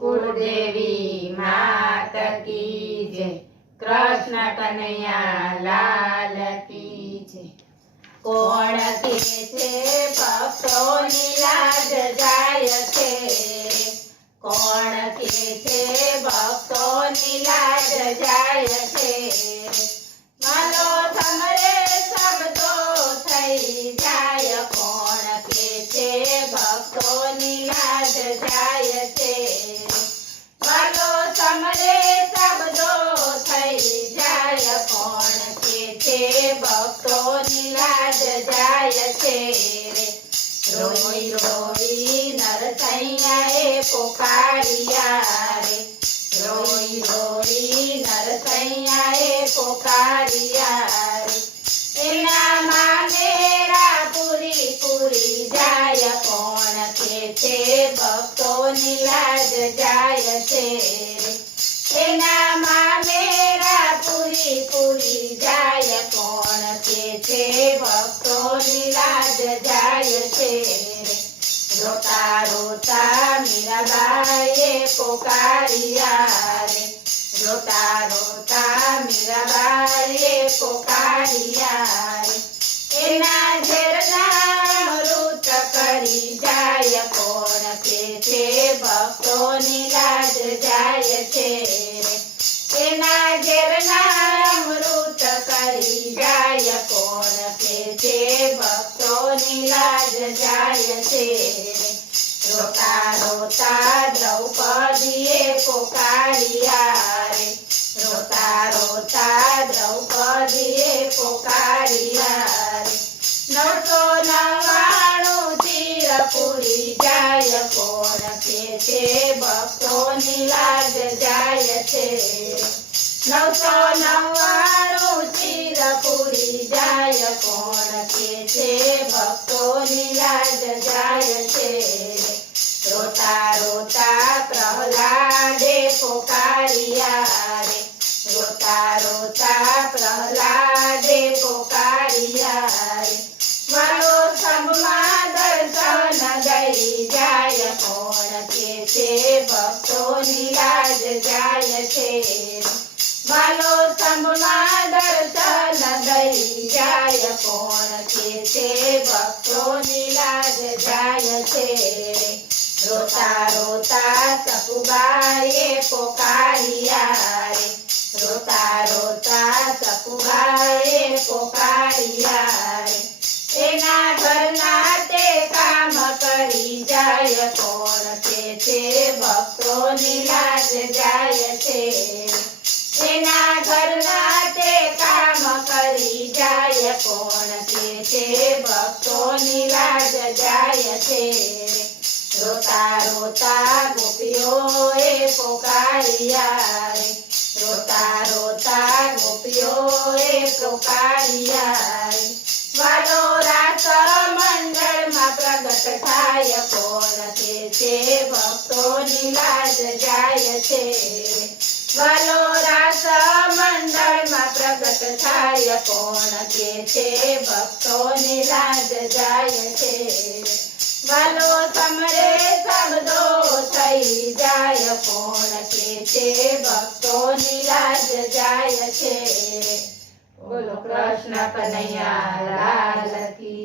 कुलदेवी मात की जय। कृष्ण कन्हैया लाल की जय। कोण के छे भक्तोनी लाज जाय छे। कोण के छे भक्तोनी लाज जाय छे। मालो समरे सब तो थई जाय। कोण के छे भक्तोनी लाज जाय छे। मालो समरे सब तो थई जाय। कोण के छे भक्तोनी लाज जाय छे। रोई रोई नरसैयाए पुकारिया रे। रोई रोई नरसैयाए पुकारिया रे। एना मामेरा पूरी पूरी जाय। कोण के छे भक्तोनी लाज जाय छे। एना मामेरा पूरी पूरी जाय। कोण के छे भक्तोनी लाज जाय छे। रोता रोता मीराबाईए पुकारिया रे। रोता रोता मीराबाईए पुकारिया रे। एना झेरना मृत करी जाय। कोण के छे भक्तोनी लाज जाय छे। एना झेरना मृत करी जाय। कोण के छे भक्तोनी लाज जाय छे। रोता रोता द्रौपदीए पुकारिया रे। रोता रोता द्रौपदीए पुकारिया रे। 999 तीर पूरी जाय। कोण के छे भक्तोनी लाज जाय छे। 999 तीर पूरी जाय। कोण के छे भक्तोनी लाज जाय छे। रोता रोता प्रहलादे पुकारिया रे। रोता रोता प्रहलादे पुकारिया रे। वालो सबमा दर्शन दई जाय। कोण के छे भक्तोनी लाज जाय छे। वालो सबमा दर्शन दई जाय। कोण के छे भक्तोनी लाज जाय छे। रोता रोता सकुबाए पुकारिया रे। रोता रोता सकुबाए पुकारिया रे। एना घरना ते काम करी जाय। कोण के छे भक्तोनी लाज जाय छे। एना घरना ते काम करी जाय। कोण के छे भक्तोनी लाज जाय छे। रोता रोता गोपीओए पुकारिया रे। रोता रोता गोपीओए पुकारिया रे। वालो रास मंडल में प्रगट थाय। कोण के छे भक्तोनी लाज जाय छे। वालो रास मंडल में प्रगट थाय। कोण के छे भक्तोनी लाज जाय छे। वालो समरे शब्दो थई जाय। कोण के छे भक्तोनी लाज जाय छे। बोलो कृष्ण कन्हैया लाल की